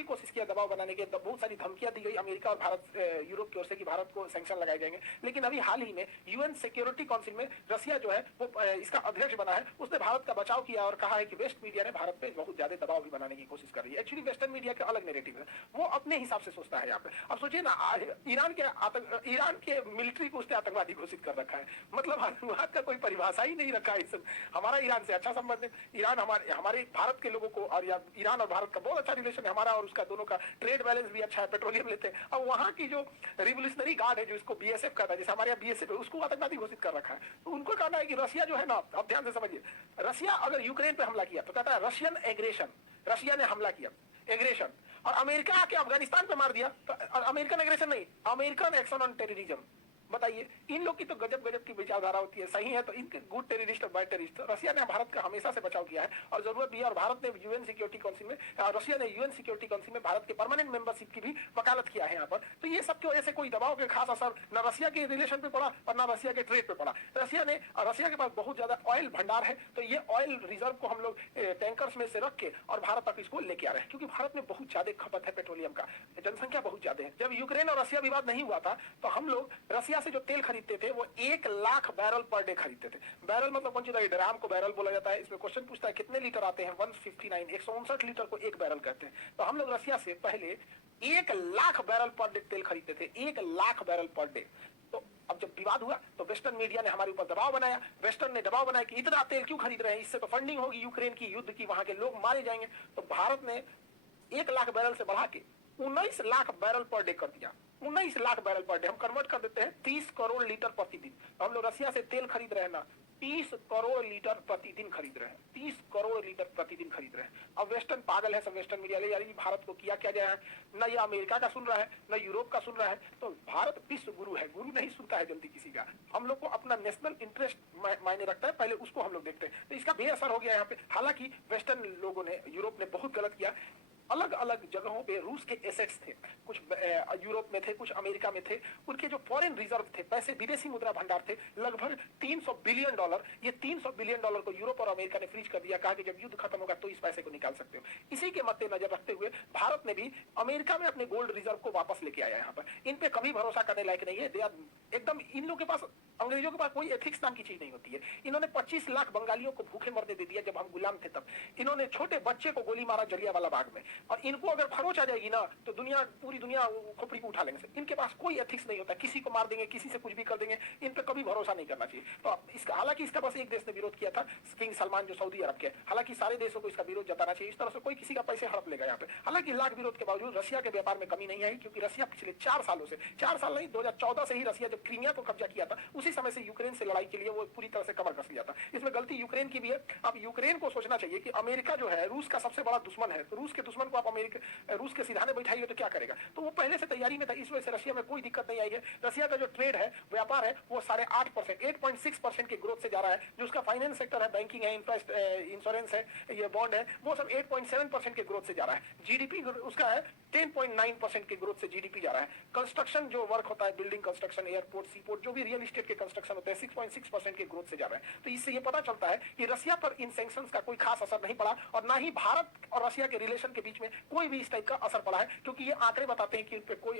पूरी कोशिश किया दबाव बनाने की, बहुत सारी धमकियां दी गई अमेरिका और भारत यूरोप की ओर से कि भारत को सैंक्शन लगाए जाएंगे। लेकिन अभी हाल ही में यूएन सिक्योरिटी काउंसिल में रसिया जो है वो इसका अध्यक्ष बना है, उसने भारत का बचाव किया और कहा है कि वेस्ट मीडिया ने भारत पे बहुत ज्यादा दबाव भी बनाने की कोशिश कर रही है। एक्चुअली वेस्टर्न मीडिया का अलग नैरेटिव है, वो अपने हिसाब से सोचता है यहाँ पे। अब सोचिए ना, ईरान के मिलिट्री को उसने आतंकवादी घोषित कर रखा है, मतलब आतंकवाद का कोई परिभाषा ही नहीं रखा है। हमारा ईरान से अच्छा संबंध है, ईरान हमारे भारत के लोगों को, और ईरान और भारत का बहुत अच्छा रिलेशन है हमारा, और उसका दोनों का ट्रेड बैलेंस भी अच्छा है, पेट्रोलियम लेते हैं। अब वहां की जो रिवोल्यूशनरी गार्ड है, जो इसको बीएसएफ कहता है, जैसे हमारे यहाँ बीएसएफ है, उसको आतंकवादी घोषित कर रखा है। तो उनको कहना है कि रसिया जो है ना, अब ध्यान से समझिए, रसिया अगर यूक्रेन पे हमला किया तो कहता है रशियन एग्रेशन, रशिया ने हमला किया, एग्रेशन। और अमेरिका आके अफगानिस्तान पे मार दिया तो अमेरिकन एग्रेशन नहीं, अमेरिकन एक्शन ऑन टेररिज्म। बताइए, इन लोग की तो गजब गजब की विचारधारा होती है। सही है तो इनके गुड टेररिस्ट और बैड टेररिस्ट। तो रसिया ने भारत का हमेशा से बचाव किया है और जरूरत भी है, और भारत ने यूएन सिक्योरिटी काउंसिल में, रसिया ने यूएन सिक्योरिटी काउंसिल में भारत के परमानेंट मेंबरशिप की भी वकालत किया है यहाँ पर। तो ये सब की वजह से कोई दबाव के खास असर न रसिया के रिलेशन पे पड़ा और न रसिया के ट्रेड पे पड़ा। रसिया के पास बहुत ज्यादा ऑयल भंडार है, तो ये ऑयल रिजर्व को हम लोग टैंकर्स में से रख के और भारत तक इसको लेके आ रहे हैं, क्योंकि भारत में बहुत ज्यादा खपत है पेट्रोलियम का, जनसंख्या बहुत ज्यादा है। जब यूक्रेन और रसिया विवाद नहीं हुआ था तो हम लोग रसिया से जो तेल खरीदते थे वो 1 लाख बैरल पर डे खरीदते थे। बैरल मतलब कौन चीज, ड्राम को बैरल बोला जाता है। इसमें क्वेश्चन पूछता है कितने लीटर आते हैं, 159, 159 लीटर को एक बैरल कहते हैं। तो हम लोग रसिया से पहले 1 लाख बैरल पर डे तेल खरीदते थे, 1 लाख बैरल पर डे। तो अब जब विवाद हुआ तो वेस्टर्न मीडिया ने हमारे ऊपर दबाव बनाया, वेस्टर्न ने दबाव बनाया कि इतना तेल क्यों खरीद रहे हैं, इससे तो फंडिंग होगी यूक्रेन की, युद्ध की, वहां के लोग मारे जाएंगे। तो भारत ने 1 लाख बैरल से बढ़ा के 19 लाख बैरल पर डे कर दिया। 19 लाख बैरल पर डे हम कन्वर्ट कर देते हैं 30 करोड़ लीटर प्रतिदिन। तो हम लोग रसिया से तेल खरीद रहे हैं ना, 30 करोड़ लीटर प्रतिदिन खरीद रहे हैं, 30 करोड़ लीटर प्रतिदिन खरीद रहे हैं। अब वेस्टर्न पागल है सब, वेस्टर्न मीडिया ले यार भारत को किया क्या जाए, न ये अमेरिका का सुन रहा है न यूरोप का सुन रहा है। तो भारत विश्व गुरु है, गुरु नहीं सुनता है जल्दी किसी का। हम लोग को अपना नेशनल इंटरेस्ट मायने रखता है, पहले उसको हम लोग देखते हैं। तो इसका बेअसर हो गया यहाँ पे। हालांकि वेस्टर्न लोगों ने, यूरोप ने बहुत गलत किया। अलग अलग जगहों पे रूस के एसेट्स थे, कुछ यूरोप में थे, कुछ अमेरिका में थे। उनके जो फॉरेन रिजर्व थे, पैसे, विदेशी मुद्रा भंडार थे, लगभग 300 बिलियन डॉलर। ये 300 बिलियन डॉलर को यूरोप और अमेरिका ने फ्रीज कर दिया, कहा कि जब युद्ध खत्म होगा तो इस पैसे को निकाल सकते हो। इसी के मद्देनजर रखते हुए भारत ने भी अमेरिका में अपने गोल्ड रिजर्व को वापस लेके आया। यहाँ पर इन पे कभी भरोसा करने लायक नहीं है। दे आर एकदम, इन लोगों के पास, अंग्रेजों के पास कोई एथिक्स नाम की चीज नहीं होती है। इन्होंने 25 लाख बंगालियों को भूखे मरने दे दिया जब हम गुलाम थे तब। इन्होंने छोटे बच्चे को गोली मारा जलियांवाला बाग में, और इनको अगर खरोच आ जाएगी ना तो दुनिया, पूरी दुनिया खोपड़ी को उठा लेंगे। इनके पास कोई एथिक्स नहीं होता, किसी को मार देंगे, किसी से कुछ भी कर देंगे। इन पे कभी भरोसा नहीं करना चाहिए। तो इसका, हालांकि इसका बस एक देश ने विरोध किया था, किंग सलमान जो सऊदी अरब के। हालांकि सारे देशों को इसका विरोध जताना चाहिए। इस तरह से कोई किसी का पैसे हड़प लेगा यहाँ पे। हालांकि लाख विरोध के बावजूद रसिया के व्यापार में कमी नहीं आई, क्योंकि रसिया पिछले 4 सालों से, 4 साल नहीं, 2014 से ही रसिया जब क्रीमिया को कब्जा किया था, उसी समय से यूक्रेन से लड़ाई के लिए वो पूरी तरह से कमर कस लिया था। इसमें गलती यूक्रेन की भी है। अब यूक्रेन को सोचना चाहिए कि अमेरिका जो है रूस का सबसे बड़ा दुश्मन है, तो रूस के दुश्मन को आप रूस के सिधाने बैठाइए तो क्या करेगा। तो वो पहले से तैयारी में था, इस वजह से रसिया में कोई दिक्कत नहीं आई है। रसिया का जो ट्रेड है, व्यापार है, वो 8.5%, 8.6% के ग्रोथ से जा रहा है। जो उसका फाइनेंस सेक्टर है, बैंकिंग है, इंश्योरेंस है, ये बॉन्ड है, वो सब 8.7% के ग्रोथ से जा रहा है। जीडीपी उसका है 10.9% के ग्रोथ से जीडीपी जा रहा है। कंस्ट्रक्शन जो वर्क होता है, बिल्डिंग कंस्ट्रक्शन, एयरपोर्ट, सीपोर्ट, जो भी रियल एस्टेट के कंस्ट्रक्शन होते हैं, 6.6% के ग्रोथ से जा रहा है। तो इससे ये पता चलता है कि रसिया पर इन सैंक्शंस का कोई खास असर नहीं पड़ा, और ना ही भारत और रसिया के रिलेशन के बीच में कोई भी इस टाइप का असर पड़ा है, क्योंकि ये आंकड़े बताते हैं कि उन पे कोई